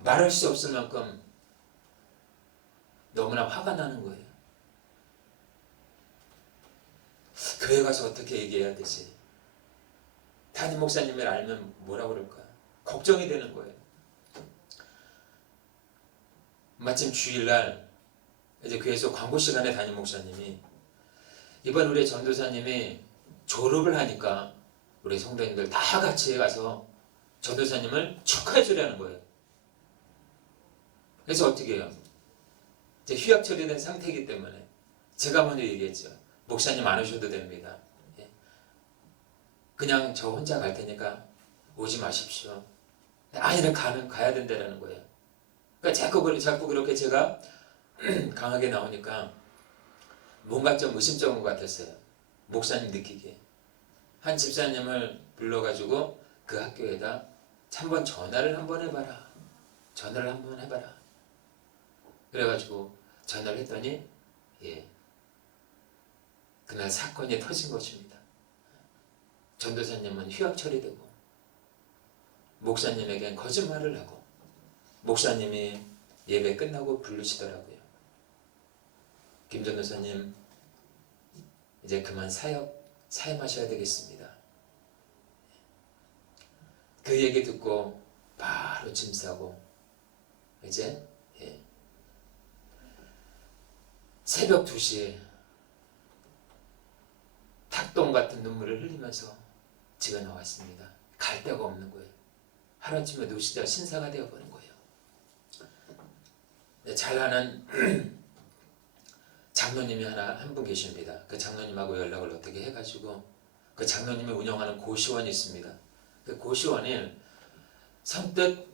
말할 수 없을 만큼 너무나 화가 나는 거예요. 교회 가서 어떻게 얘기해야 되지? 담임 목사님을 알면 뭐라 그럴까? 걱정이 되는 거예요. 마침 주일날 이제 교회에서 광고 시간에 담임 목사님이 이번 우리 전도사님이 졸업을 하니까 우리 성도님들 다 같이 가서 전도사님을 축하해 주려는 거예요. 그래서 어떻게 해요? 이제 휴학 처리된 상태이기 때문에 제가 먼저 얘기했죠. 목사님 안 오셔도 됩니다. 그냥 저 혼자 갈 테니까 오지 마십시오. 아니는 가야 된다는 거예요. 그러니까 자꾸 그렇게 제가 강하게 나오니까 뭔가 좀 의심쩍은 것 같았어요. 목사님 느끼기에. 한 집사님을 불러가지고 그 학교에다 한번 전화를 한번 해봐라. 전화를 한번 해봐라. 그래가지고 전화를 했더니 그날 사건이 터진 것입니다. 전도사님은 휴학 처리되고 목사님에겐 거짓말을 하고 목사님이 예배 끝나고 부르시더라고요. 김 전도사님 이제 그만 사임하셔야 되겠습니다. 그 얘기 듣고 바로 짐 싸고 이제 새벽 2시에 닭똥 같은 눈물을 흘리면서 집에 나왔습니다. 갈 데가 없는 거예요. 하루아침에 노시자 신사가 되어버린 거예요. 잘 아는 장로님이 한 분 계십니다. 그 장로님하고 연락을 어떻게 해가지고 그 장로님이 운영하는 고시원이 있습니다. 그 고시원에 선뜻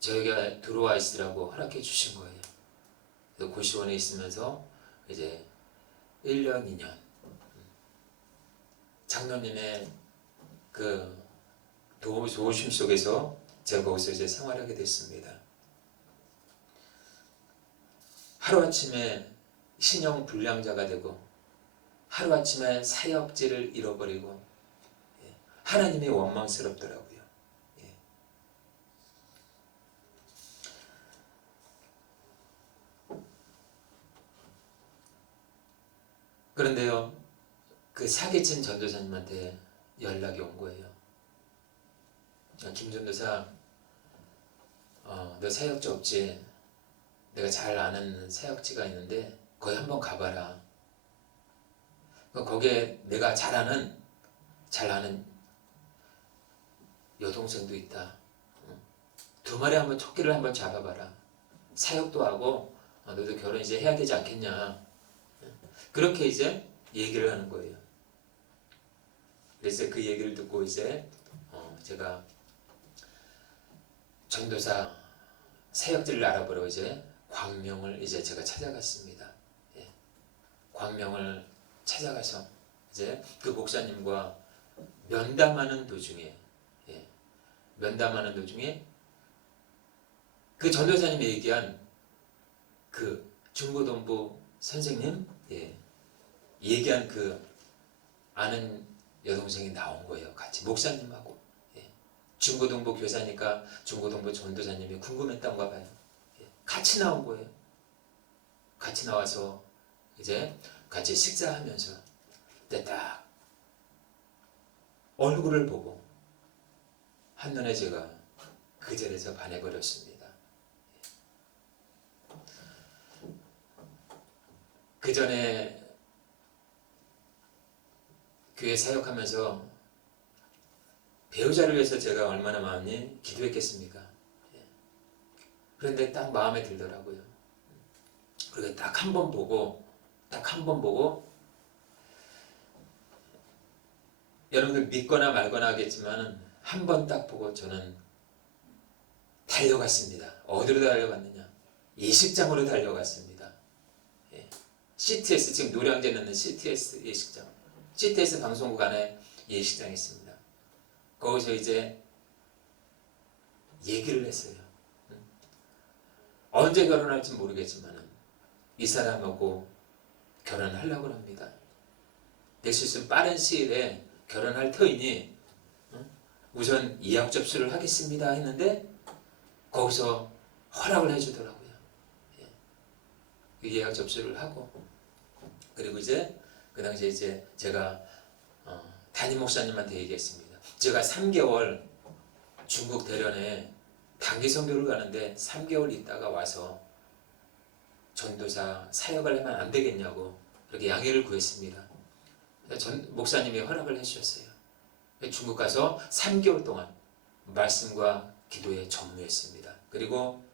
저희가 들어와 있으라고 허락해 주신 거예요. 그래서 고시원에 있으면서 이제 1년, 2년 장로님의 그 도우심 속에서 제가 거기서 이제 생활하게 됐습니다. 하루아침에 신형 불량자가 되고 하루아침에 사역지를 잃어버리고 하나님이 원망스럽더라고요. 그런데요, 그 사기친 전도사님한테 연락이 온 거예요. 김 전도사, 너 사역지 없지? 내가 잘 아는 사역지가 있는데 거기 한번 가봐라. 거기에 내가 잘 아는 여동생도 있다. 2마리 한번 토끼를 한번 잡아봐라. 사역도 하고 너도 결혼 이제 해야 되지 않겠냐. 그렇게 이제 얘기를 하는 거예요. 그래서 그 얘기를 듣고 이제 제가 전도사 사역지를 알아보러 이제 광명을 이제 제가 찾아갔습니다. 광명을 찾아가서 이제 그 목사님과 면담하는 도중에 그 전도사님이 얘기한 그 중고등부 선생님 얘기한 그 아는 여동생이 나온 거예요. 같이 목사님하고 중고등부 교사니까 중고등부 전도사님이 궁금했던가 봐요. 같이 나온 거예요. 같이 나와서 이제 같이 식사하면서 딱 얼굴을 보고 한눈에 제가 그 자리에서 반해버렸습니다. 그 전에 교회 사역하면서 배우자를 위해서 제가 얼마나 많이 기도했겠습니까? 그런데 딱 마음에 들더라고요. 그리고 딱 한 번 보고 여러분들 믿거나 말거나 하겠지만 한 번 딱 보고 저는 달려갔습니다. 어디로 달려갔느냐? 예식장으로 달려갔습니다. CTS, 지금 노량진에 있는 CTS 예식장, CTS 방송국 안에 예식장이 있습니다. 거기서 이제 얘기를 했어요. 언제 결혼할지 모르겠지만 이 사람하고 결혼하려고 합니다. 될 수 있으면 빠른 시일에 결혼할 터이니 우선 예약 접수를 하겠습니다 했는데 거기서 허락을 해주더라고요. 예약 접수를 하고 그리고 이제 그 당시에 이제 제가 담임 목사님한테 얘기했습니다. 제가 3개월 중국 대련에 단기 선교를 가는데 3개월 있다가 와서 전도사 사역을 하면 안 되겠냐고 그렇게 양해를 구했습니다. 전 목사님이 허락을 해주셨어요. 중국 가서 3개월 동안 말씀과 기도에 전무했습니다. 그리고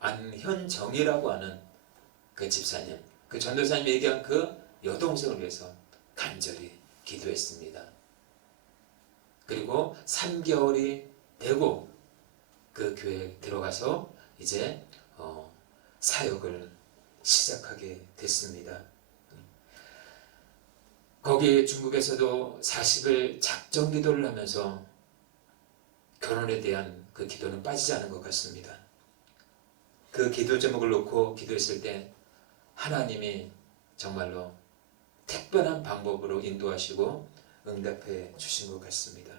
안현정이라고 하는 그 집사님, 그 전도사님이 얘기한 그 여동생을 위해서 간절히 기도했습니다. 그리고 3개월이 되고 그 교회에 들어가서 이제 사역을 시작하게 됐습니다. 거기 중국에서도 40일 작정 기도를 하면서 결혼에 대한 그 기도는 빠지지 않은 것 같습니다. 그 기도 제목을 놓고 기도했을 때 하나님이 정말로 특별한 방법으로 인도하시고 응답해 주신 것 같습니다.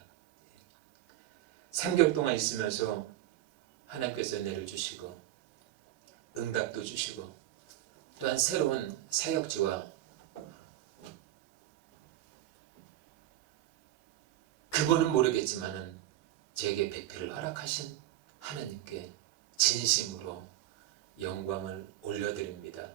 3개월 동안 있으면서 하나님께서 은혜를 주시고 응답도 주시고 또한 새로운 사역지와 그분은 모르겠지만은 제게 배필을 허락하신 하나님께 진심으로 영광을 올려드립니다.